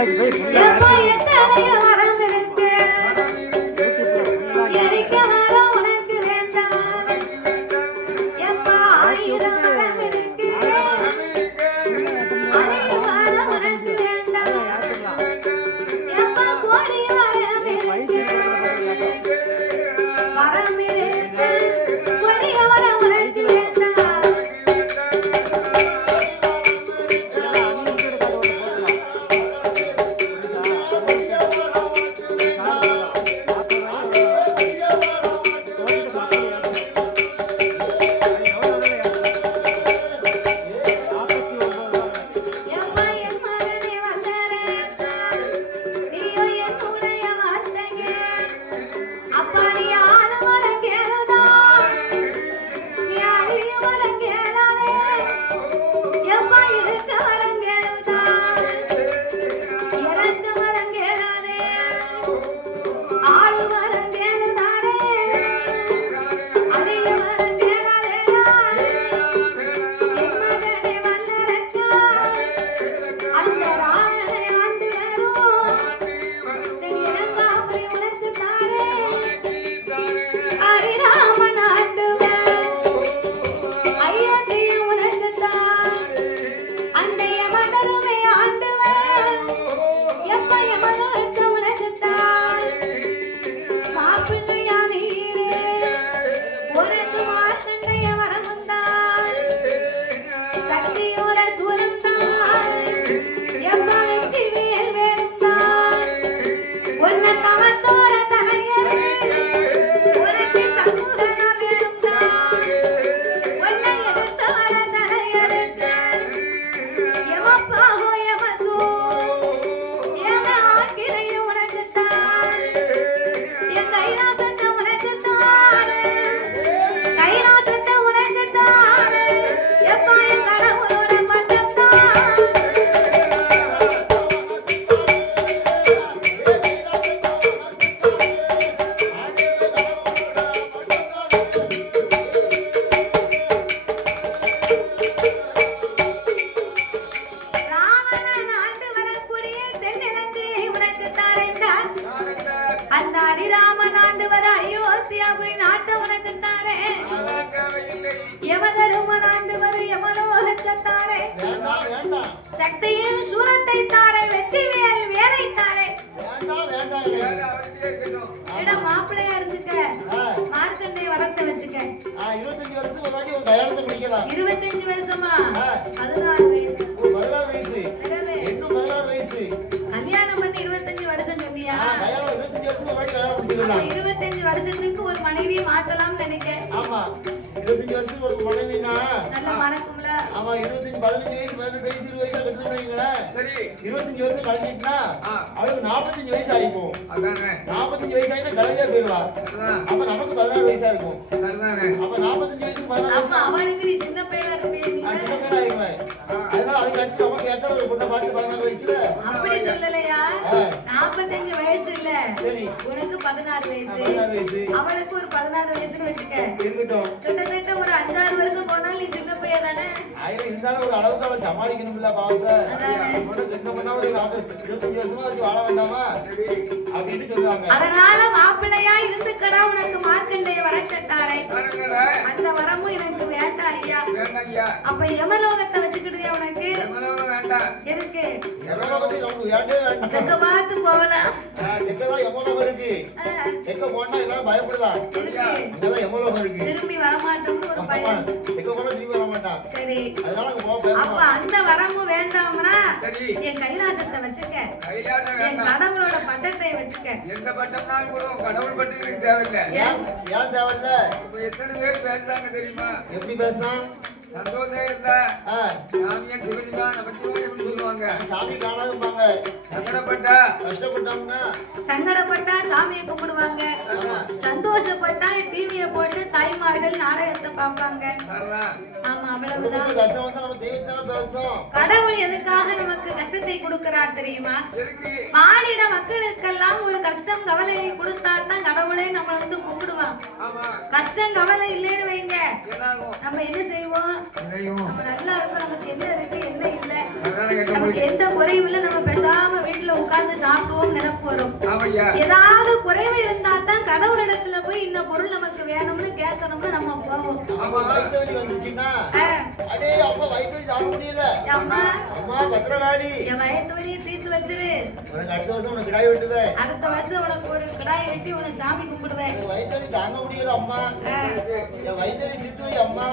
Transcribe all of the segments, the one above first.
நாளைக்கு போய் சக்தியின் சூரத்தை தாரை வெற்றி வேல் வேலை தாரை மாப்பிள்ளையா இருந்துக்க மார்க்கண்டே வரத்தை வச்சுக்க 25 வருஷம் ஒரு வாட்டி ஒரு கல்யாணத்தை முடிக்கலாம் 25 வருஷமா 14 வயசு 16 வயசு இன்னும் 16 வயசு கல்யாணம் பண்ணி 25 வருஷம் சொன்னியா கல்யாணம் 25 வருஷம் ஒரு வாட்டி கல்யாணம் முடிக்கலாம் 25 வருஷத்துக்கு ஒரு மனைவி மாத்தலாம்னு நினைக்கிறேன் ஆமா 25 வருஷத்துக்கு ஒரு மனைவினா நல்ல மனக்கும்ல ஆமா 15 வயசு 18 வயசு 20 வயசுல கட்டுறீங்களா சரி 25 வருஷம் கழிஞ்சிட்டா அவளுக்கு 45 வயசு ஆயிப்போம் அதானே 45 வயசு ஆயினா கலையா போயிடுவா அப்ப நமக்கு 16 வயசா இருக்கும் சரிதானே அப்ப 45 வயசுக்கு 16 அப்ப அவளுக்கு நீ சின்ன பையனா இருப்பே நீ சின்ன பையனா ஆயிடுவேன் அதனால அதுக்கு அடுத்து அவங்க ஏத்த ஒரு பொண்ணை பார்த்து 16 வயசுல அப்படி சொல்லலையா 45 வயசு இல்ல சரி உனக்கு 16 வயசு அவளுக்கு ஒரு 16 வயசுன்னு வெச்சுக்க இருக்கட்டும் கிட்டத்தட்ட ஒரு 5-6 வருஷம் போனாலும் நீ சின்ன பையன் தானே ஆயிரம் இருந்தாலும் ஒரு அளவுக்கு அவளை சமாளிக்கணும்ல பாவத்தை என்ன பண்ணா ஒரு 25 வருஷமா வச்சு வாழ வேண்டாமா அப்படின்னு சொல்லுவாங்க அதனால மாப்பிள்ளையா இருந்துக்கடா உனக்கு மார்க்கண்டைய வரச்சட்டாரை அந்த வரமும் எனக்கு வேண்டாம் ஐயா அப்ப யமலோகத்தை வச்சுக்கிட்டியா உனக்கு எதுக்கு யமலோகத்தை நமக்கு வேண்டவே வேண்டாம் எங்க பார்த்து போகலாம் எங்கதான் யமலோகம் இருக்கு எங்க போனா எல்லாரும் பயப்படுதா அங்கதான் யமலோகம் இருக்கு திரும்பி வரமாட்டோம்னு ஒரு பயம் எங்க போனா திரும்பி வரமாட்டான் சரி அதனால அப்ப அந்த வரமும் வேண்டாம்னா என் கைலாசத்தை வச்சுக்க என் கடவுளோட பட்டத்தை வச்சுக்க எந்த பட்டம்னாலும் கூட கடவுள் பட்டம் தேவையில்லை ஏன் தேவையில்ல எத்தனை பேர் பேசுறாங்க தெரியுமா எப்படி பேசினா சந்தோஷம் இருந்தா சாமியா சிவசிவா நமச்சிவாயம் எப்படி சொல்லுவாங்க சாமி காணாதும்பாங்க சங்கடப்பட்டா கஷ்டப்பட்டோம்னா சங்கடப்பட்டா சாமியை கும்பிடுவாங்க சந்தோஷப்பட்டா டிவியை போட்டு தாய்மார்கள் நாடகத்தை பார்ப்பாங்க ஆமா அவ்வளவுதான் கஷ்டம் வந்தா நம்ம தெய்வத்தான பேசும் கடவுள் எதுக்காக நமக்கு கஷ்டத்தை கொடுக்கிறார் தெரியுமா மானிட மக்களுக்கெல்லாம் ஒரு கஷ்டம் கவலையை கொடுத்தா தான் கடவுளே நம்ம வந்து கும்பிடுவான் கஷ்டம் கவலை இல்லைன்னு வைங்க நம்ம என்ன செய்வோம் நம்ம நல்லா இருக்கும் நமக்கு என்ன இருக்கு என்ன இல்ல நமக்கு எந்த குறையும் இல்ல நம்ம பேசாம வீட்டுல உட்கார்ந்து சாப்பிடுவோம் நினைப்பு வரும். ஆமையா. ஏதாவது குறைவு இருந்தா தான் கடவுளிடத்துல போய் இந்த பொருள் நமக்கு வேணும்னு கேட்கணும்னு நம்ம போவோம். ஆமா, வயிற்று வலி வந்துச்சுன்னா அடே அப்பா வயிற்று வலி தாங்க முடியல. அம்மா அம்மா பத்திரகாளி என் வயிற்று வலியை தீர்த்து வச்சிரு. உனக்கு அடுத்த வருஷம் உனக்கு கிடாய் வெட்டுதே. அடுத்த வருஷம் உனக்கு ஒரு கிடாயை வெட்டி உனக்கு சாமி கும்பிடுவேன். எனக்கு வயிற்று வலி தாங்க முடியல அம்மா. என் வயிற்று வலி தீர்த்து வை அம்மா.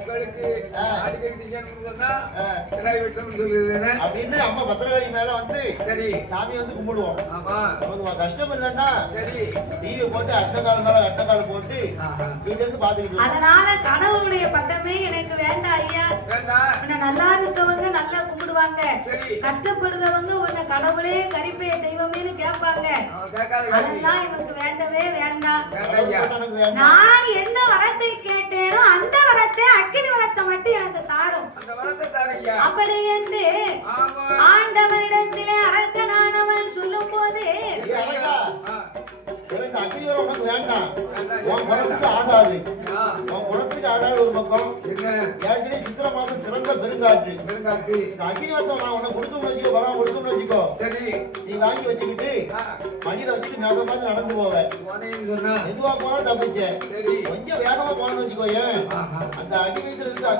உங்களுக்கு ஆடிக்கை டிசைன் சொன்னா கிடாய் வெட்டணும்னு சொல்லுதுன்னு அப்படின்னு அம்மா பத்திரகாளி மேல வந்து சரி சாமி வந்து கும்பிடுவோம். ஆமா நமக்கு கஷ்டம் இல்லைன்னா சரி டிவி போட்டு அட்டக்கால் மேல அட்டக்கால் போட்டு வீட்டுல இருந்து பாத்துக்கிட்டு அதனால கடவுளுடைய பக்கமே எனக்கு வேண்டாம் ஐயா. வேண்டாம். உன்னை நல்லா இருக்கவங்க நல்லா கும்பிடுவாங்க, சரி கஷ்டப்படுறவங்க உன்னை கடவுளே கரிப்பைய தெய்வமேனு கேட்பாங்க. கேட்காத அதெல்லாம் எனக்கு வேண்டவே வேண்டாம். வேண்டாய்யா. எனக்கு வேண்டாம். நான் எந்த வரத்தை கேட்டேனோ அந்த வரத்தை அக்கினி வரத்தை மட்டும் எனக்கு தாரும். அந்த வரத்தை தாரையா. அப்படி என்று ஆமா ஆண்டவனிடத்திலே அரக்கனானவன் சொல்லும் போது ஏய் அரக்கா, எனக்கு அக்னி வரம் உனக்கு வேண்டாம். உன் குணத்துக்கு ஆகாது. உன் குணத்துக்கு ஆகாது ஒரு பக்கம். ஏற்கனவே சித்திரை மாசம் சிறந்த பெருங்காற்று. பெருங்காற்று. இந்த அக்னி வரத்தை நான் உனக்கு கொடுக்கணும்னு வச்சுக்கோ, பகவான் கொடுக்கணும்னு வச்சுக்கோ. சரி நீ வாங்கி வச்சுக்கிட்டு மடியில வச்சுட்டு மேல பார்த்து நடந்து போவ. போனேன்னு சொன்னா மெதுவா போனா தப்பிச்ச. சரி கொஞ்சம் வேகமா போனோம்னு வச்சுக்கோ, ஏன் ஆஹா அந்த அடி வயித்துல இருக்க அக்னி